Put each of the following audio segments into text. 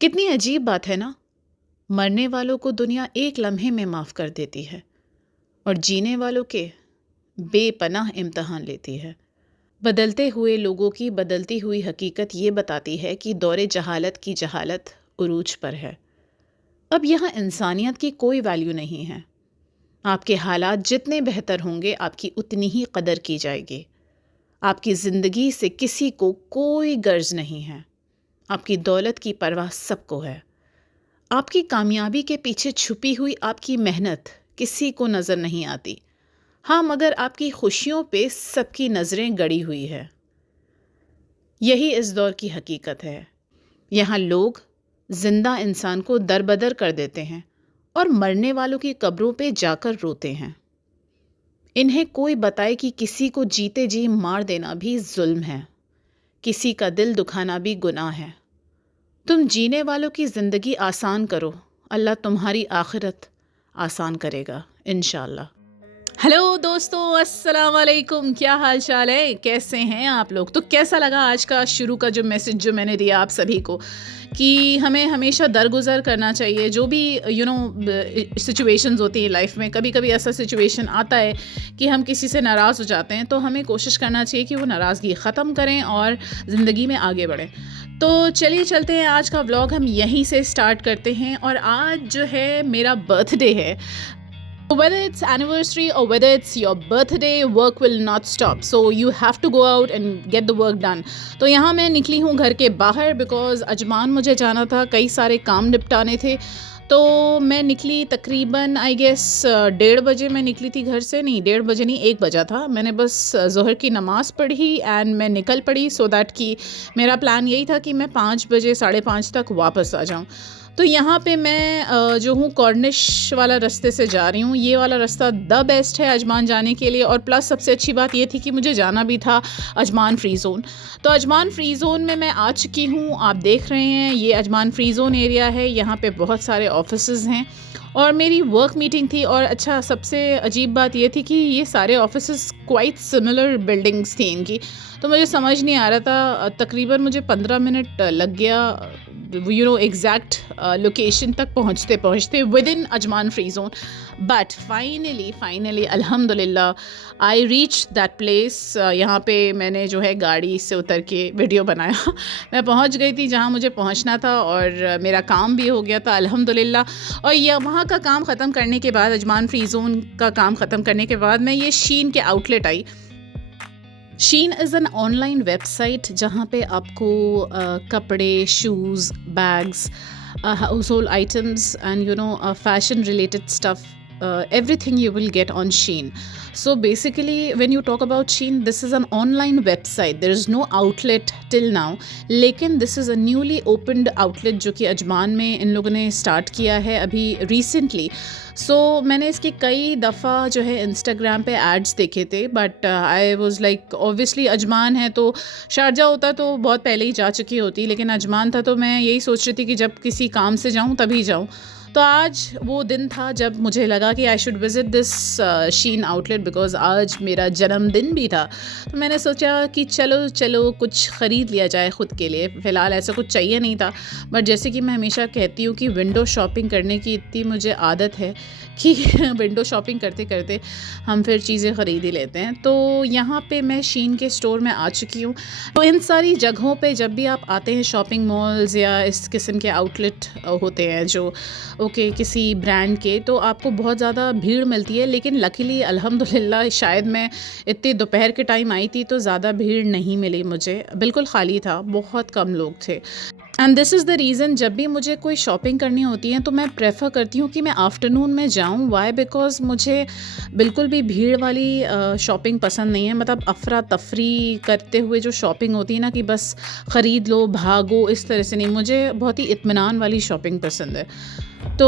कितनी अजीब बात है ना। मरने वालों को दुनिया एक लम्हे में माफ़ कर देती है और जीने वालों के बेपनाह इम्तहान लेती है। बदलते हुए लोगों की बदलती हुई हकीकत ये बताती है कि दौरे जहालत की जहालत उरूज पर है। अब यहाँ इंसानियत की कोई वैल्यू नहीं है। आपके हालात जितने बेहतर होंगे आपकी उतनी ही कदर की जाएगी। आपकी ज़िंदगी से किसी को कोई गर्ज नहीं है। आपकी दौलत की परवाह सबको है। आपकी कामयाबी के पीछे छुपी हुई आपकी मेहनत किसी को नज़र नहीं आती। हाँ, मगर आपकी खुशियों पे सबकी नज़रें गड़ी हुई है। यही इस दौर की हकीकत है। यहाँ लोग जिंदा इंसान को दरबदर कर देते हैं और मरने वालों की कब्रों पे जाकर रोते हैं। इन्हें कोई बताए कि किसी को जीते जी मार देना भी जुल्म है, किसी का दिल दुखाना भी गुनाह है। तुम जीने वालों की ज़िंदगी आसान करो, अल्लाह तुम्हारी आखिरत आसान करेगा इंशाल्लाह। हेलो दोस्तों, अस्सलाम वालेकुम। क्या हाल चाल है, कैसे हैं आप लोग? तो कैसा लगा आज का शुरू का जो मैसेज जो मैंने दिया आप सभी को कि हमें हमेशा दरगुजर करना चाहिए। जो भी सिचुएशंस होती है लाइफ में, कभी कभी ऐसा सिचुएशन आता है कि हम किसी से नाराज़ हो जाते हैं, तो हमें कोशिश करना चाहिए कि वो नाराज़गी ख़त्म करें और ज़िंदगी में आगे बढ़ें। तो चलिए चलते हैं, आज का व्लॉग हम यहीं से स्टार्ट करते हैं। और आज जो है मेरा बर्थडे है। Whether it's anniversary or whether it's your birthday, work will not stop. So you have to go out and get the work done. तो यहाँ मैं निकली हूँ घर के बाहर बिकॉज़ अजमान मुझे जाना था, कई सारे काम निपटाने थे। तो मैं निकली तकरीबन आई गेस 1:30 बजे मैं निकली थी घर से। नहीं, 1:30 बजे नहीं, 1 बजा था। मैंने बस ज़ोहर की नमाज़ पढ़ी एंड मैं निकल पड़ी सो दैट कि मेरा प्लान यही था कि मैं 5 बजे 5:30 तक वापस आ जाऊँ। तो यहाँ पे मैं जो हूँ कॉर्निश वाला रास्ते से जा रही हूँ। ये वाला रास्ता द बेस्ट है अजमान जाने के लिए। और प्लस सबसे अच्छी बात ये थी कि मुझे जाना भी था अजमान फ्री ज़ोन। तो अजमान फ्री ज़ोन में मैं आ चुकी हूँ। आप देख रहे हैं ये अजमान फ्री ज़ोन एरिया है। यहाँ पे बहुत सारे ऑफिसेज़ हैं और मेरी वर्क मीटिंग थी। और अच्छा, सबसे अजीब बात ये थी कि ये सारे ऑफिसेज़ क्वाइट सिमिलर बिल्डिंग्स थी इनकी। तो मुझे समझ नहीं आ रहा था। तकरीबन मुझे 15 मिनट लग गया एग्जैक्ट लोकेशन तक पहुँचते with in Ajman free zone. But finally अल्हम्दुलिल्लाह आई रीच दैट प्लेस। यहाँ पे मैंने जो है गाड़ी से उतर के वीडियो बनाया। मैं पहुँच गई थी जहाँ मुझे पहुँचना था और मेरा काम भी हो गया था अल्हम्दुलिल्लाह। और यह वहाँ का काम ख़त्म करने के बाद, अजमान फ्री जोन का काम ख़त्म करने के बाद मैं ये शीन के आउटलेट आई। Shein is an online website जहाँ पे आपको कपड़े, shoes, bags, household items and fashion related stuff, everything you will get on Shein. So basically when you talk about Shein, this is an online website. There is no outlet till now, लेकिन this is a newly opened outlet जो कि अजमान में इन लोगों ने start किया है अभी recently. सो मैंने इसकी कई दफ़ा जो है इंस्टाग्राम पे एड्स देखे थे, but I was like obviously Ajman है तो शारजा होता तो बहुत पहले ही जा चुकी होती, लेकिन अजमान था तो मैं यही सोच रही थी कि जब किसी काम से जाऊँ तभी जाऊँ। तो आज वो दिन था जब मुझे लगा कि I should visit this Shein outlet because आज मेरा जन्मदिन भी था। तो मैंने सोचा कि चलो कुछ ख़रीद लिया जाए ख़ुद के लिए। फ़िलहाल ऐसा कुछ चाहिए नहीं था, बट जैसे कि मैं हमेशा कहती हूँ कि विंडो शॉपिंग करने की इतनी मुझे आदत है कि विंडो शॉपिंग करते करते हम फिर चीज़ें ख़रीद ही लेते हैं। तो यहाँ पे मैं शीन के स्टोर में आ चुकी हूँ। तो इन सारी जगहों पे जब भी आप आते हैं, शॉपिंग मॉल्स या इस किस्म के आउटलेट होते हैं जो किसी ब्रांड के, तो आपको बहुत ज़्यादा भीड़ मिलती है। लेकिन लकीली अल्हम्दुलिल्लाह शायद मैं इतनी दोपहर के टाइम आई थी तो ज़्यादा भीड़ नहीं मिली मुझे, बिल्कुल ख़ाली था, बहुत कम लोग थे। And this is the reason जब भी मुझे कोई शॉपिंग करनी होती है तो मैं प्रेफर करती हूँ कि मैं आफ्टरनून में जाऊँ। वाई? बिकॉज़ मुझे बिल्कुल भी भीड़ वाली शॉपिंग पसंद नहीं है। मतलब अफरा तफरी करते हुए जो शॉपिंग होती है ना कि बस ख़रीद लो भागो, इस तरह से नहीं। मुझे बहुत ही इत्मीनान वाली शॉपिंग पसंद है। तो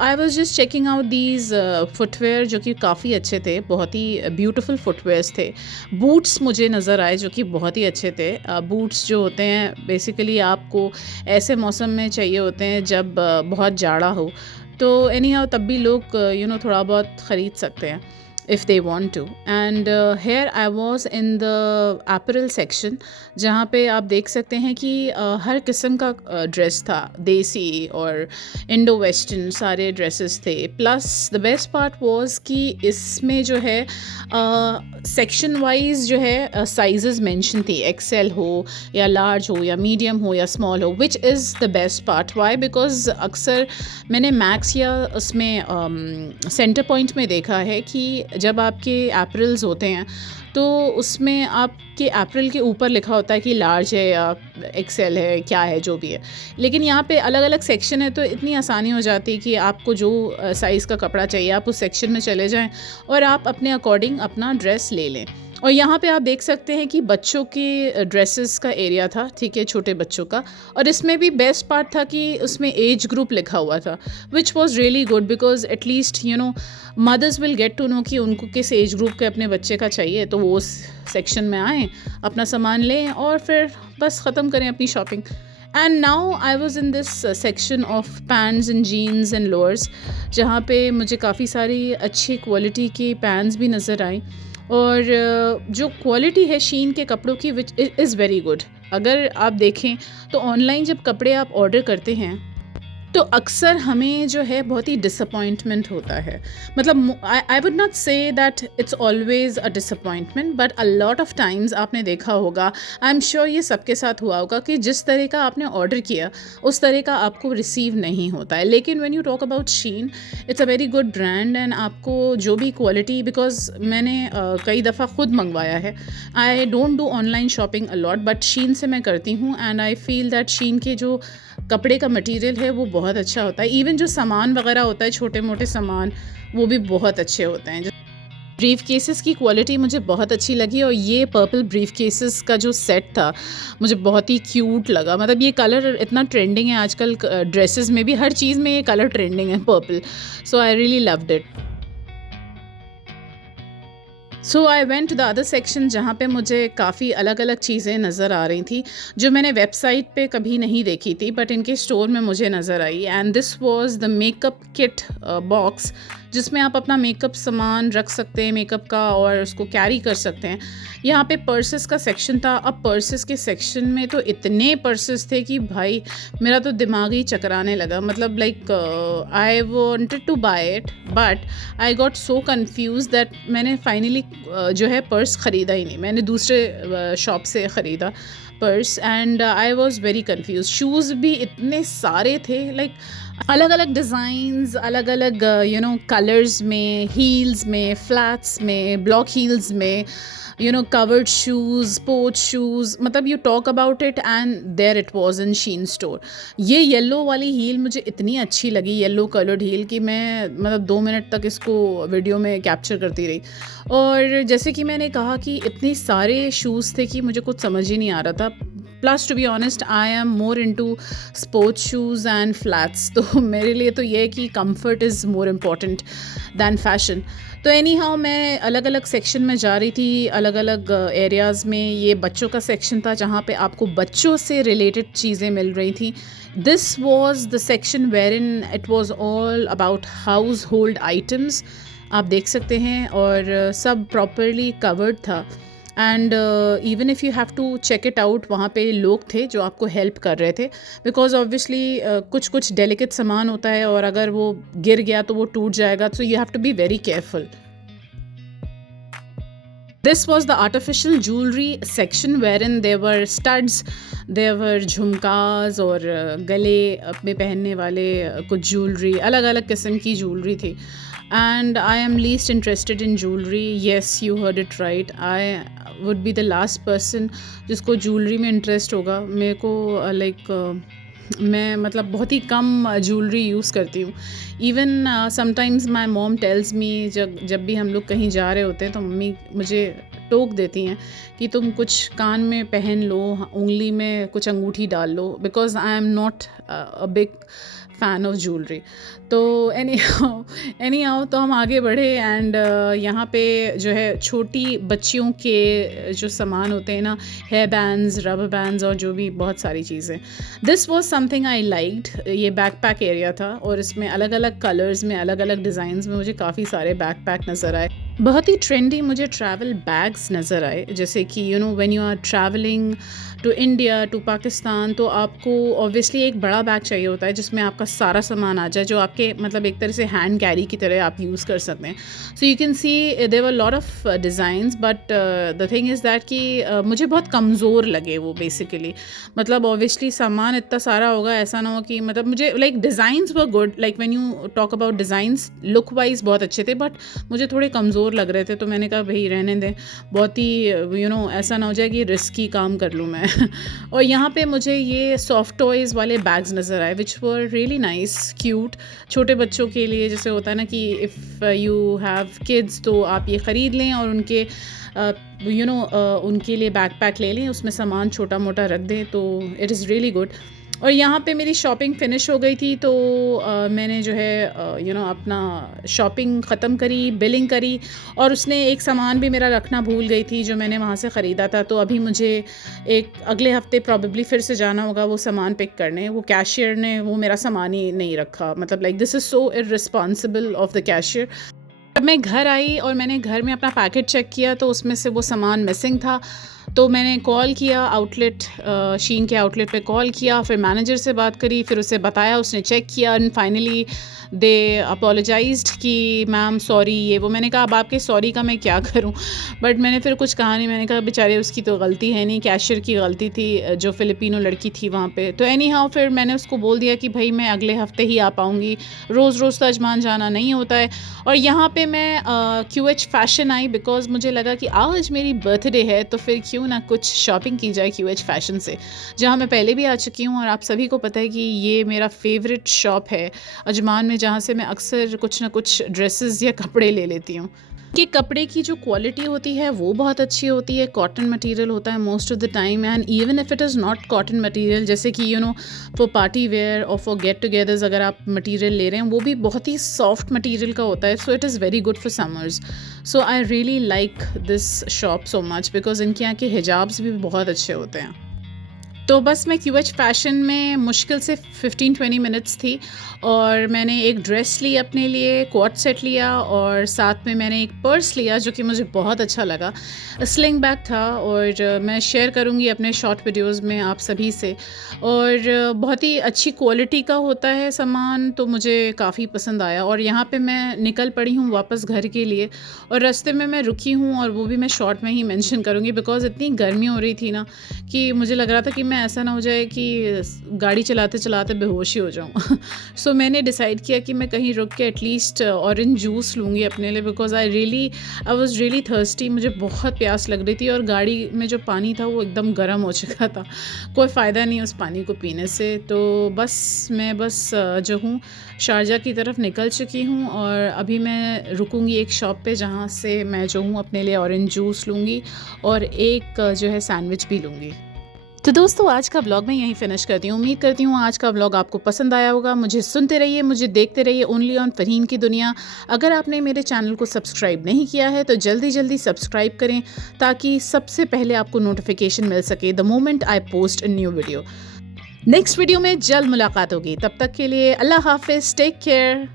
I was just checking out these footwear जो कि काफ़ी अच्छे थे, बहुत ही ब्यूटीफुल फुटवेयर्स थे। बूट्स मुझे नज़र आए जो कि बहुत ही अच्छे थे। बूट्स जो होते हैं बेसिकली आपको ऐसे मौसम में चाहिए होते हैं जब बहुत जाड़ा हो, तो एनी हाउ तब भी लोग थोड़ा बहुत ख़रीद सकते हैं। if they want to. And here I was in the apparel section, जहाँ पे आप देख सकते हैं कि हर किस्म का ड्रेस था, देसी और इंडो वेस्टर्न सारे ड्रेसेस थे. Plus the best part was कि इसमें जो है सेक्शन वाइज जो है साइजेस मेंशन थी, एक्सेल हो या लार्ज हो या मीडियम हो या स्मॉल हो, which is the best part. Why? Because अक्सर मैंने मैक्स या उसमें सेंटर पॉइंट में देखा है कि जब आपके एप्रल्स होते हैं तो उसमें आपके एप्रल के ऊपर लिखा होता है कि लार्ज है या एक्सेल है, क्या है जो भी है. लेकिन यहाँ पे अलग अलग सेक्शन है तो इतनी आसानी हो जाती है कि आपको जो साइज़ का कपड़ा चाहिए आप उस सेक्शन में चले जाएं और आप अपने अकॉर्डिंग अपना ड्रेस ले लें. और यहाँ पे आप देख सकते हैं कि बच्चों के ड्रेसेस का एरिया था, ठीक है, छोटे बच्चों का. और इसमें भी बेस्ट पार्ट था कि उसमें एज ग्रुप लिखा हुआ था, which was really good because at least you know mothers will get to know कि उनको किस एज ग्रुप के अपने बच्चे का चाहिए, तो वो उस सेक्शन में आएँ, अपना सामान लें और फिर बस ख़त्म करें अपनी shopping. And now I was in this section of pants and jeans and lowers, जहाँ पे मुझे काफ़ी सारी अच्छी क्वालिटी की पैंट्स भी नज़र आई. और जो क्वालिटी है शीन के कपड़ों की विच इज़ वेरी गुड. अगर आप देखें तो ऑनलाइन जब कपड़े आप ऑर्डर करते हैं तो अक्सर हमें जो है बहुत ही डिसअपॉइंटमेंट होता है. मतलब I would not say that it's always a disappointment, but a lot of times आपने देखा होगा, आई एम श्योर ये सबके साथ हुआ होगा कि जिस तरह का आपने ऑर्डर किया उस तरह का आपको रिसीव नहीं होता है. लेकिन when you talk about Shein, it's a very good brand and आपको जो भी क्वालिटी, बिकॉज मैंने कई दफ़ा ख़ुद मंगवाया है. I don't do online shopping a lot, but Shein से मैं करती हूँ and I feel that Shein के जो कपड़े का मटेरियल है वो बहुत अच्छा होता है. इवन जो सामान वगैरह होता है, छोटे मोटे सामान, वो भी बहुत अच्छे होते हैं. ब्रीफ केसेस की क्वालिटी मुझे बहुत अच्छी लगी और ये पर्पल ब्रीफ केसेस का जो सेट था मुझे बहुत ही क्यूट लगा. मतलब ये कलर इतना ट्रेंडिंग है आजकल ड्रेसेस में भी, हर चीज़ में ये कलर ट्रेंडिंग है, purple. So I really loved it. So I went to the other section जहाँ पे मुझे काफ़ी अलग अलग चीज़ें नज़र आ रही थी जो मैंने वेबसाइट पे कभी नहीं देखी थी, बट इनके स्टोर में मुझे नज़र आई. And this was the makeup kit box, जिसमें आप अपना मेकअप सामान रख सकते हैं, मेकअप का, और उसको कैरी कर सकते हैं. यहाँ पे पर्सेस का सेक्शन था. अब पर्सेस के सेक्शन में तो इतने पर्सेस थे कि भाई मेरा तो दिमाग ही चकराने लगा. मतलब like I wanted to buy it but I got so confuse that मैंने फाइनली जो है पर्स ख़रीदा ही नहीं. मैंने दूसरे शॉप से ख़रीदा purse and I was very confuse. Shoes भी इतने सारे थे, लाइक अलग अलग डिज़ाइंस, अलग अलग यू नो कलर्स में, हील्स में, फ्लैट्स में, ब्लॉक हील्स में, you know, covered shoes, sports shoes. मतलब you talk about it and there it was in Shein store. ये येलो वाली हील मुझे इतनी अच्छी लगी, येलो कलर्ड हील, कि मैं मतलब 2 मिनट तक इसको वीडियो में कैप्चर करती रही. और जैसे कि मैंने कहा कि इतने सारे शूज़ थे कि मुझे कुछ समझ ही नहीं आ रहा था. Plus to be honest I am more into sports shoes and flats. तो मेरे लिए तो ये है कि comfort is more important than fashion. तो एनी हाउ मैं अलग अलग सेक्शन में जा रही थी, अलग अलग एरियाज़ में. ये बच्चों का सेक्शन था जहाँ पे आपको बच्चों से रिलेटेड चीज़ें मिल रही थी. This was the section where in it was all about household items. आप देख सकते हैं, और सब प्रॉपरली कवर्ड था. And even if you have to check it out, वहाँ पे लोग थे जो आपको हेल्प कर रहे थे, बिकॉज ऑब्वियसली कुछ कुछ डेलिकेट सामान होता है और अगर वो गिर गया तो वो टूट जाएगा. So you have to be very careful. This was the artificial jewelry section wherein there were studs, there were झुमकास और गले में पहनने वाले कुछ ज्वेलरी, अलग अलग किस्म की ज्वेलरी थी. And I am least interested in jewelry. Yes, you heard it right. I would be the last person जिसको ज्वेलरी में इंटरेस्ट होगा. मेरे को मैं मतलब बहुत ही कम ज्वेलरी यूज़ करती हूँ. Even sometimes my mom tells me, जब भी हम लोग कहीं जा रहे होते हैं तो मम्मी मुझे टोक देती हैं कि तुम कुछ कान में पहन लो, उंगली में कुछ अंगूठी डाल लो, because I am not a big fan of jewellery. तो एनी हाउ तो हम आगे बढ़े एंड यहाँ पे जो है छोटी बच्चियों के जो सामान होते हैं ना, हेयर बैंड्स, रबर बैंड्स और जो भी बहुत सारी चीज़ें, this was something I liked. ये बैकपैक एरिया था और इसमें अलग अलग कलर्स में, अलग अलग डिज़ाइंस में मुझे काफ़ी सारे बैकपैक नज़र आए। बहुत ही ट्रेंडी मुझे ट्रैवल बैग्स नज़र आए, जैसे कि you know when you are travelling to India, to Pakistan, तो आपको ऑब्वियसली एक बड़ा बैग चाहिए होता है जिसमें आपका सारा सामान आ जाए, जो आपके मतलब एक तरह से हैंड कैरी की तरह आप यूज़ कर सकते हैं। So you can see there were lot of designs, but the thing is that कि मुझे बहुत कमज़ोर लगे वो बेसिकली। मतलब ऑब्वियसली सामान इतना सारा होगा, ऐसा ना हो कि मतलब मुझे like designs were good, like when you talk about designs, look wise बहुत अच्छे थे, बट मुझे थोड़े कमज़ोर लग रहे थे। तो मैंने कहा भाई रहने दें, बहुत ही यू नो ऐसा ना हो जाए कि रिस्की काम कर लूँ मैं। और यहाँ पे मुझे ये सॉफ्ट टॉयज़ वाले बैग्स नज़र आए विच वर रियली नाइस, क्यूट, छोटे बच्चों के लिए। जैसे होता है ना कि इफ़ यू हैव किड्स तो आप ये ख़रीद लें और उनके उनके लिए बैकपैक ले लें, उसमें सामान छोटा मोटा रख दें, तो इट इज़ रियली गुड। और यहाँ पे मेरी शॉपिंग फ़िनिश हो गई थी, तो मैंने जो है अपना शॉपिंग ख़त्म करी, बिलिंग करी, और उसने एक सामान भी मेरा रखना भूल गई थी जो मैंने वहाँ से ख़रीदा था। तो अभी मुझे एक अगले हफ़्ते प्रॉबेबली फिर से जाना होगा वो सामान पिक करने। वो कैशियर ने वो मेरा सामान ही नहीं रखा, मतलब like this is so irresponsible of the cashier. जब मैं घर आई और मैंने घर में अपना पैकेट चेक किया तो उसमें से वो सामान मिसिंग था। तो मैंने कॉल किया आउटलेट, शीन के आउटलेट पे कॉल किया, फिर मैनेजर से बात करी, फिर उसे बताया, उसने चेक किया एंड फाइनली दे अपोलोजाइज्ड कि मैम सॉरी ये वो। मैंने कहा अब आपके सॉरी का मैं क्या करूं, बट मैंने फिर कुछ कहा नहीं। मैंने कहा बेचारे उसकी तो गलती है नहीं, कैशियर की गलती थी, जो फ़िलिपिनो लड़की थी वहाँ पे। तो एनी हाउ फिर मैंने उसको बोल दिया कि भाई मैं अगले हफ्ते ही आ पाऊँगी, रोज़ रोज़ तो अजमान जाना नहीं होता है। और यहाँ पे मैं QH फैशन आई बिकॉज़ मुझे लगा कि आज मेरी बर्थडे है, तो फिर क्यों ना कुछ शॉपिंग की जाए QH फैशन से, जहाँ मैं पहले भी आ चुकी हूँ और आप सभी को पता है कि ये मेरा फेवरेट शॉप है अजमान में, जहाँ से मैं अक्सर कुछ ना कुछ ड्रेसेस या कपड़े ले लेती हूँ। कि कपड़े की जो क्वालिटी होती है वो बहुत अच्छी होती है, कॉटन मटेरियल होता है most of the time, and even if it is not cotton material, जैसे कि फॉर पार्टी वेयर और फॉर गेट टुगेदर्स अगर आप मटेरियल ले रहे हैं वो भी बहुत ही सॉफ्ट मटेरियल का होता है। So it is very good for summers. So I really like this shop so much because इनके यहाँ के हिजाब्स भी बहुत अच्छे होते हैं। तो बस मैं QH फैशन में मुश्किल से 15-20 मिनट्स थी और मैंने एक ड्रेस ली अपने लिए, कोट सेट लिया और साथ में मैंने एक पर्स लिया जो कि मुझे बहुत अच्छा लगा। स्लिंग बैग था और मैं शेयर करूँगी अपने शॉर्ट वीडियोस में आप सभी से। और बहुत ही अच्छी क्वालिटी का होता है सामान, तो मुझे काफ़ी पसंद आया। और यहाँ पे मैं निकल पड़ी हूँ वापस घर के लिए और रास्ते में मैं रुकी हूँ, और वो भी मैं शॉर्ट में ही मेंशन करूँगी बिकॉज़ इतनी गर्मी हो रही थी ना कि मुझे लग रहा था कि मैं ऐसा ना हो जाए कि गाड़ी चलाते चलाते बेहोशी हो जाऊँ। सो मैंने डिसाइड किया कि मैं कहीं रुक के एटलीस्ट ऑरेंज जूस लूँगी अपने लिए because I was really thirsty. मुझे बहुत प्यास लग रही थी और गाड़ी में जो पानी था वो एकदम गर्म हो चुका था, कोई फ़ायदा नहीं उस पानी को पीने से। तो मैं जो हूँ शारजा की तरफ निकल चुकी हूँ और अभी मैं रुकूँगी एक शॉप पे जहाँ से मैं जो हूँ अपने लिए ऑरेंज जूस लूँगी और एक जो है सैंडविच भी लूँगी। तो दोस्तों आज का व्लॉग मैं यहीं फिनिश करती हूँ। उम्मीद करती हूँ आज का व्लॉग आपको पसंद आया होगा। मुझे सुनते रहिए, मुझे देखते रहिए ओनली ऑन फरहीन की दुनिया। अगर आपने मेरे चैनल को सब्सक्राइब नहीं किया है तो जल्दी जल्दी सब्सक्राइब करें ताकि सबसे पहले आपको नोटिफिकेशन मिल सके the moment I post a new video. Next video में जल्द मुलाकात होगी, तब तक के लिए अल्लाह हाफिज़, टेक केयर।